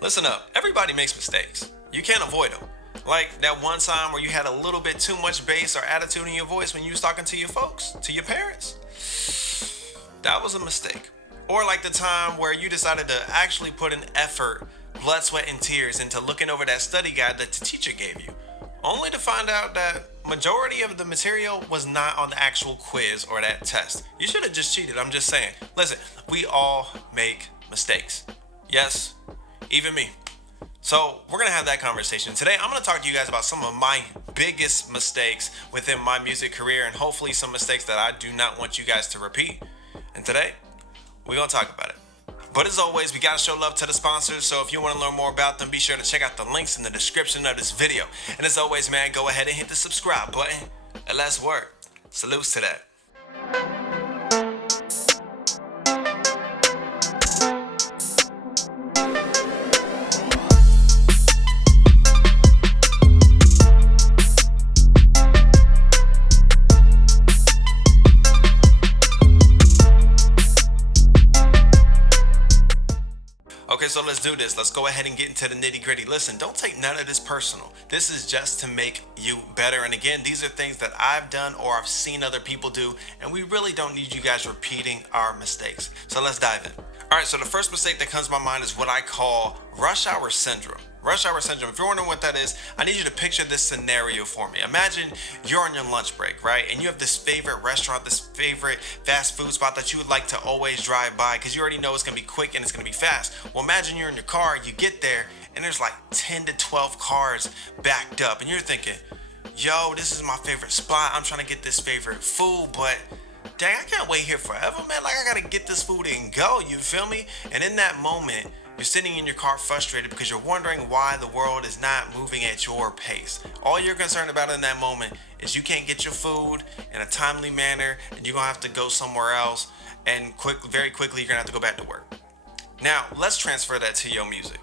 Listen up, everybody makes mistakes. You can't avoid them. Like that one time where you had a little bit too much bass or attitude in your voice when you was talking to your folks, to your parents. That was a mistake. Or like the time where you decided to actually put an effort, blood, sweat, and tears into looking over that study guide that the teacher gave you, only to find out that majority of the material was not on the actual quiz or that test. You should have just cheated. I'm just saying. Listen, we all make mistakes. Yes, even me. So we're gonna have that conversation today. I'm gonna talk to you guys about some of my biggest mistakes within my music career, and hopefully some mistakes that I do not want you guys to repeat. And today, we're gonna talk about it. But as always, we gotta show love to the sponsors. So if you want to learn more about them, be sure to check out the links in the description of this video. And as always, man, go ahead and hit the subscribe button. And let's work. Salutes to that. Okay, so let's do this. Let's go ahead and get into the nitty gritty. Listen, don't take none of this personal. This is just to make you better. And again, these are things that I've done or I've seen other people do, and we really don't need you guys repeating our mistakes. So let's dive in. All right, so the first mistake that comes to my mind is what I call rush hour syndrome. Rush hour syndrome. If you're wondering what that is, I need you to picture this scenario for me. Imagine you're on your lunch break, right? And you have this favorite restaurant, this favorite fast food spot that you would like to always drive by because you already know it's going to be quick and it's going to be fast. Well, imagine you're in your car, you get there, and there's like 10 to 12 cars backed up. And you're thinking, yo, this is my favorite spot. I'm trying to get this favorite food, but dang, I can't wait here forever, man. Like, I got to get this food and go. You feel me? And in that moment, you're sitting in your car frustrated because you're wondering why the world is not moving at your pace. All you're concerned about in that moment is you can't get your food in a timely manner and you're going to have to go somewhere else, and very quickly you're going to have to go back to work. Now, let's transfer that to your music.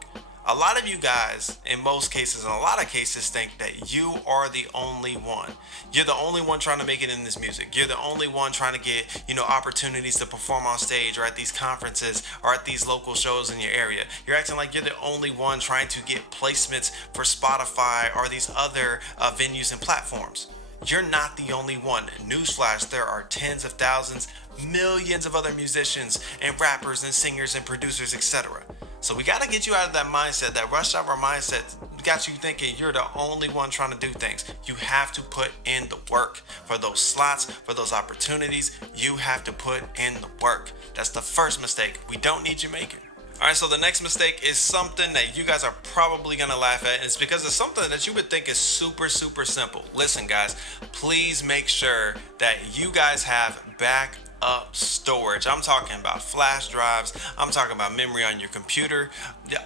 A lot of you guys, in most cases, in a lot of cases, think that you are the only one. You're the only one trying to make it in this music. You're the only one trying to get, opportunities to perform on stage or at these conferences or at these local shows in your area. You're acting like you're the only one trying to get placements for Spotify or these other venues and platforms. You're not the only one. Newsflash, there are tens of thousands, millions of other musicians and rappers and singers and producers, etc. So we got to get you out of that mindset, that rush hour mindset got you thinking you're the only one trying to do things. You have to put in the work for those slots, for those opportunities. You have to put in the work. That's the first mistake we don't need you making. All right, so the next mistake is something that you guys are probably going to laugh at. And it's because it's something that you would think is super, super simple. Listen, guys, please make sure that you guys have backup storage. I'm talking about flash drives. I'm talking about memory on your computer,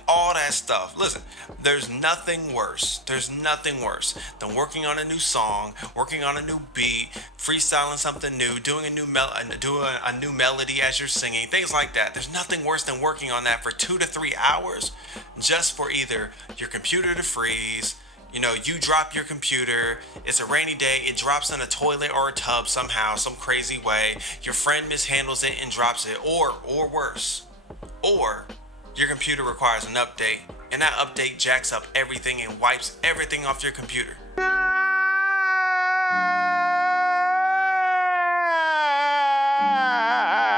all that stuff. Listen, there's nothing worse. There's nothing worse than working on a new song, working on a new beat, freestyling something new, doing a new melody as you're singing, things like that. There's nothing worse than working on that for 2 to 3 hours just for either your computer to freeze. You drop your computer, it's a rainy day, it drops in a toilet or a tub somehow, some crazy way. Your friend mishandles it and drops it, or worse. Or your computer requires an update, and that update jacks up everything and wipes everything off your computer.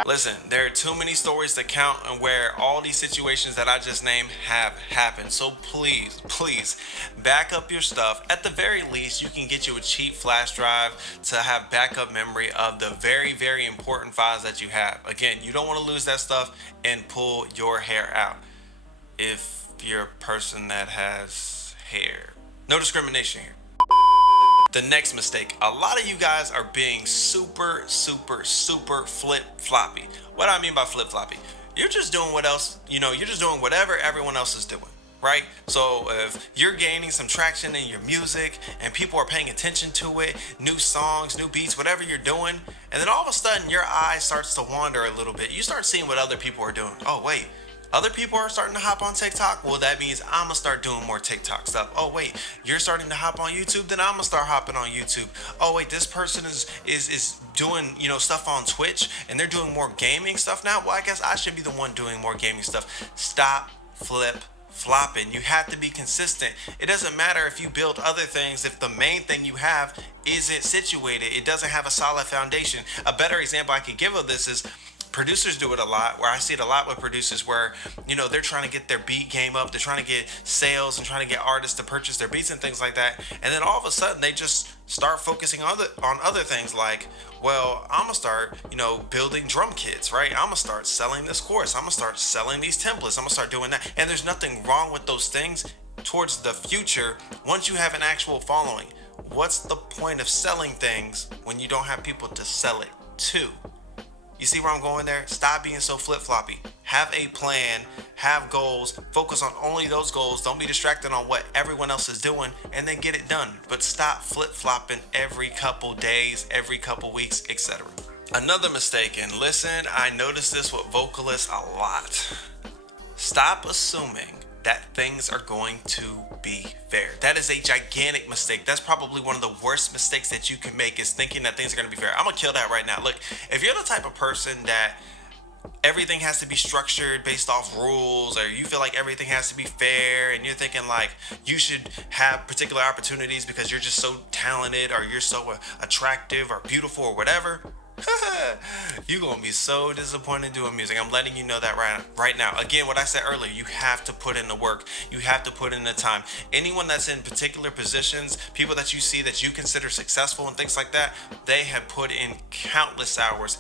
Listen, there are too many stories to count and where all these situations that I just named have happened. So please, please back up your stuff. At the very least, you can get you a cheap flash drive to have backup memory of the very, very important files that you have. Again, you don't want to lose that stuff and pull your hair out if you're a person that has hair. No discrimination here. The next mistake, a lot of you guys are being super, super, super flip-floppy. What do I mean by flip-floppy? You're just doing you're just doing whatever everyone else is doing, right? So if you're gaining some traction in your music and people are paying attention to it, new songs, new beats, whatever you're doing, and then all of a sudden your eye starts to wander a little bit. You start seeing what other people are doing. Oh, wait. Other people are starting to hop on TikTok. Well, that means I'm going to start doing more TikTok stuff. Oh, wait, you're starting to hop on YouTube? Then I'm going to start hopping on YouTube. Oh, wait, this person is doing, stuff on Twitch and they're doing more gaming stuff now. Well, I guess I should be the one doing more gaming stuff. Stop flip flopping. You have to be consistent. It doesn't matter if you build other things if the main thing you have isn't situated. It doesn't have a solid foundation. A better example I could give of this is producers do it a lot, where I see it a lot with producers where, they're trying to get their beat game up, they're trying to get sales and trying to get artists to purchase their beats and things like that, and then all of a sudden they just start focusing on other things like, well, I'm gonna start building drum kits, right? I'm gonna start selling this course, I'm gonna start selling these templates, I'm gonna start doing that. And there's nothing wrong with those things towards the future. Once you have an actual following, what's the point of selling things when you don't have people to sell it to? You see where I'm going there? Stop being so flip-floppy. Have a plan, have goals, focus on only those goals. Don't be distracted on what everyone else is doing, and then get it done. But stop flip-flopping every couple days, every couple weeks, etc. Another mistake, and listen, I notice this with vocalists a lot. Stop assuming that things are going to be fair. That is a gigantic mistake. That's probably one of the worst mistakes that you can make, is thinking that things are going to be fair. I'm going to kill that right now. Look, if you're the type of person that everything has to be structured based off rules, or you feel like everything has to be fair, and you're thinking like you should have particular opportunities because you're just so talented, or you're so attractive or beautiful or whatever, you're gonna be so disappointed doing music. I'm letting you know that right now. Again, what I said earlier, you have to put in the work, you have to put in the time. Anyone that's in particular positions, people that you see that you consider successful and things like that, they have put in countless hours.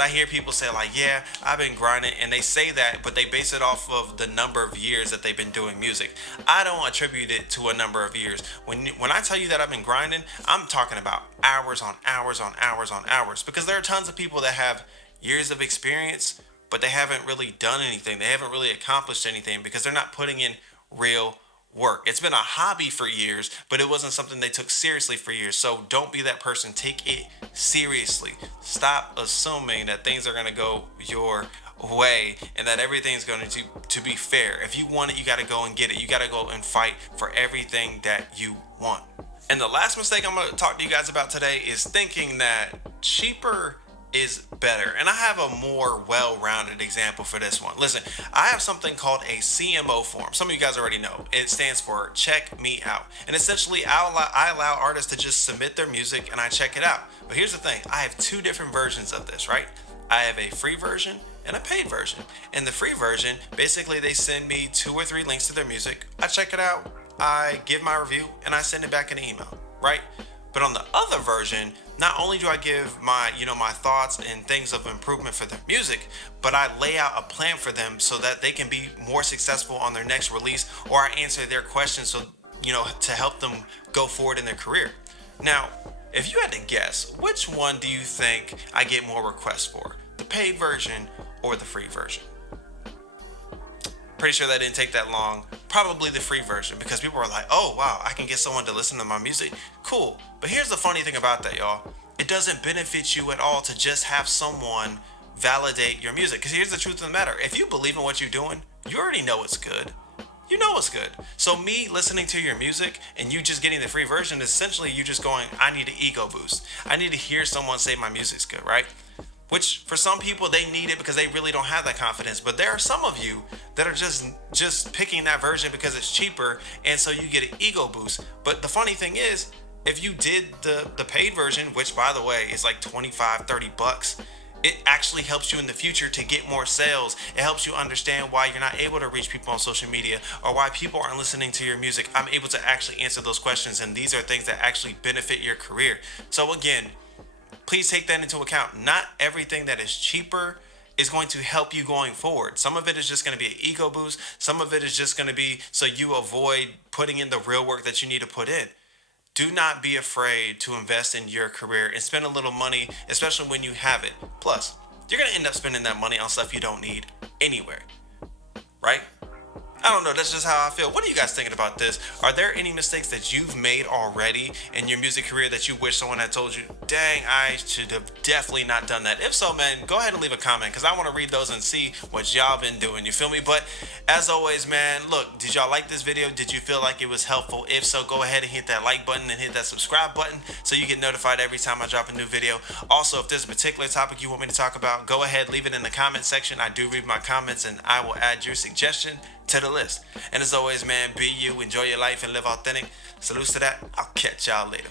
I hear people say like, yeah, I've been grinding, and they say that, but they base it off of the number of years that they've been doing music. I don't attribute it to a number of years. When I tell you that I've been grinding, I'm talking about hours on hours on hours on hours, because there are tons of people that have years of experience, but they haven't really done anything. They haven't really accomplished anything because they're not putting in real work. It's been a hobby for years, but it wasn't something they took seriously for years. So don't be that person. Take it seriously. Stop assuming that things are going to go your way and that everything's going to be fair. If you want it, you got to go and get it. You got to go and fight for everything that you want. And the last mistake I'm going to talk to you guys about today is thinking that cheaper is better. And I have a more well-rounded example for this one. Listen, I have something called a CMO form. Some of you guys already know. It stands for Check Me Out. And essentially, I allow artists to just submit their music and I check it out. But here's the thing. I have two different versions of this, right? I have a free version and a paid version. In the free version, basically they send me 2 or 3 links to their music. I check it out, I give my review, and I send it back in an email, right? But on the other version, not only do I give my thoughts and things of improvement for their music, but I lay out a plan for them so that they can be more successful on their next release, or I answer their questions so, to help them go forward in their career. Now, if you had to guess, which one do you think I get more requests for? The paid version or the free version? Pretty sure that didn't take that long. Probably the free version, because people are like, oh wow, I can get someone to listen to my music. Cool. But here's the funny thing about that, y'all. It doesn't benefit you at all to just have someone validate your music. Because here's the truth of the matter. If you believe in what you're doing, you already know it's good. You know it's good. So me listening to your music and you just getting the free version, essentially you just going, I need an ego boost. I need to hear someone say my music's good, right? Which for some people they need it because they really don't have that confidence. But there are some of you that are just picking that version because it's cheaper, and so you get an ego boost. But the funny thing is, if you did the paid version, which by the way is like $25-$30, it actually helps you in the future to get more sales. It helps you understand why you're not able to reach people on social media, or why people aren't listening to your music. I'm able to actually answer those questions, and these are things that actually benefit your career. So again, please take that into account. Not everything that is cheaper is going to help you going forward. Some of it is just going to be an ego boost. Some of it is just going to be so you avoid putting in the real work that you need to put in. Do not be afraid to invest in your career and spend a little money, especially when you have it. Plus, you're going to end up spending that money on stuff you don't need anywhere, right? I don't know. That's just how I feel. What are you guys thinking about this? Are there any mistakes that you've made already in your music career that you wish someone had told you, dang, I should have definitely not done that? If so, man, go ahead and leave a comment because I want to read those and see what y'all been doing. You feel me? But as always, man, look, did y'all like this video? Did you feel like it was helpful? If so, go ahead and hit that like button and hit that subscribe button so you get notified every time I drop a new video. Also, if there's a particular topic you want me to talk about, go ahead, leave it in the comment section. I do read my comments and I will add your suggestion to the list. And as always, man, be you, enjoy your life, and live authentic. Salutes to that. I'll catch y'all later.